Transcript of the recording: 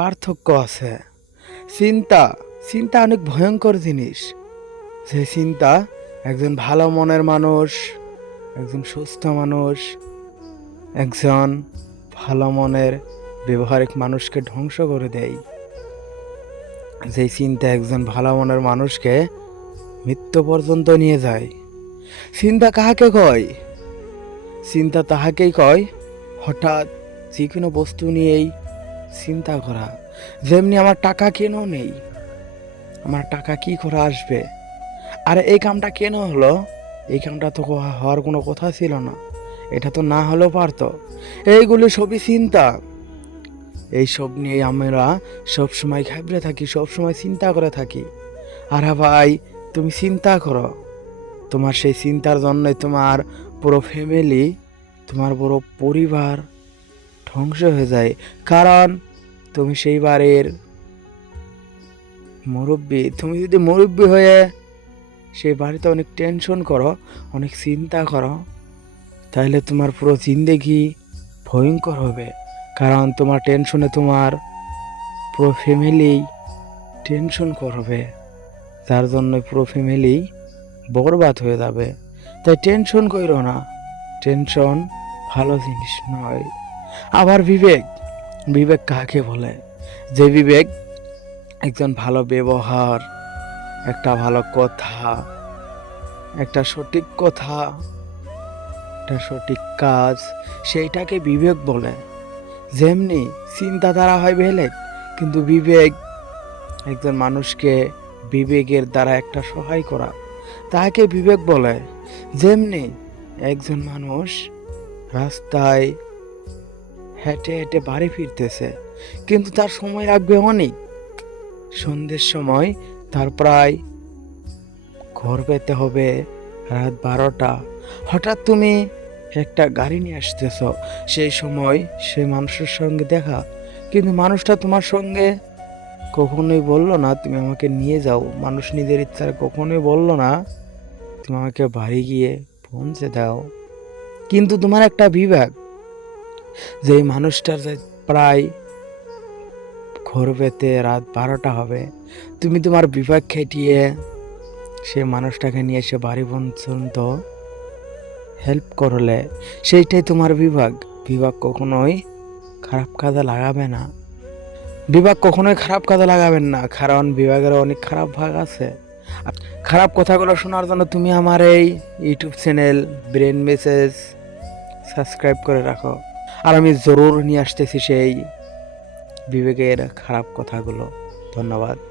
পার্থক্য আছে। চিন্তা চিন্তা অনেক ভয়ঙ্কর জিনিস। সেই চিন্তা একজন ভালো মনের মানুষ, একজন সুস্থ মানুষ, একজন ভালো মনের ব্যবহারিক মানুষকে ধ্বংস করে দেয়। যেই চিন্তা একজন ভালো মনের মানুষকে মৃত্যু পর্যন্ত নিয়ে যায়। চিন্তা কাহাকে কয়? চিন্তা তাহাকেই কয়, হঠাৎ যে কোনো বস্তু নিয়েই চিন্তা করা। যেমনি আমার টাকা কেন নেই, আমার টাকা কি করে আসবে? আর এই কামটা কেন হলো? এই কামটা তো হওয়ার কোনো কথা ছিল না। এটা তো না হলেও পারতো। এইগুলি সবই চিন্তা। এই সব নিয়ে আমরা সব সময় ঘাবড়ে থাকি সব সময় চিন্তা করে থাকি। আর ভাই, তুমি চিন্তা করো। তোমার সেই চিন্তার জন্যই তোমার পুরো ফ্যামিলি তোমার পুরো পরিবার ধ্বংস হয়ে যায়। কারণ তুমি সেই বাড়ির মুরব্বী। তুমি যদি মুরব্বী হয়ে সেই বাড়িতে অনেক টেনশন করো, অনেক চিন্তা করো, তাহলে তোমার পুরো জিন্দেগি ভয়ঙ্কর হবে। কারণ তোমার টেনশনে তোমার পুরো ফ্যামিলি টেনশন করবে যার জন্য পুরো ফ্যামিলি বরবাদ হয়ে যাবে। তাই টেনশন করো না। টেনশন ভালো জিনিস নয়। আবার বিবেক বিবেক কাকে বলে? যে বিবেক একজন ভালো ব্যবহার, একটা ভালো কথা, একটা সঠিক কথা, একটা সঠিক কাজ, সেইটাকে বিবেক বলে। যেমনি চিন্তাধারা হয় বেলেগ, কিন্তু বিবেক একজন মানুষকে বিবেকের দ্বারা একটা সহায় করা, তাকে বিবেক বলে। যেমনি একজন মানুষ রাস্তায় হেঁটে হেঁটে বাড়ি ফিরতেছে। কিন্তু তার সময় লাগবে অনেক। সন্ধ্যের সময় তার প্রায় ঘর পেতে হবে রাত বারোটা। হঠাৎ তুমি একটা গাড়ি নিয়ে আসতেছ। সেই সময় সেই মানুষের সঙ্গে দেখা। কিন্তু মানুষটা তোমার সঙ্গে কখনোই বলল না, তুমি আমাকে নিয়ে যাও। মানুষ নিজের ইচ্ছায় কখনোই বলল না, তুমি আমাকে বাড়ি গিয়ে পৌঁছে দাও। কিন্তু তোমার একটা বিভাগ। যে মানুষটার প্রায় ঘর পেতে রাত বারোটা হবে, তুমি তোমার বিভাগ খেটিয়ে সে মানুষটাকে নিয়ে এসে বাড়ি পর্যন্ত হেল্প করলে, সেইটাই তোমার বিভাগ। বিভাগ কখনোই খারাপ কাজে লাগাবে না। বিভাগ কখনোই খারাপ কাজে লাগাবেন না, কারণ বিভাগের অনেক খারাপ ভাগ আছে। খারাপ কথাগুলো শোনার জন্য তুমি আমার এই YouTube channel brain message subscribe করে রাখো। আর আমি জরুর নিয়ে আসতেছি সেই বিবেকের খারাপ কথাগুলো। ধন্যবাদ।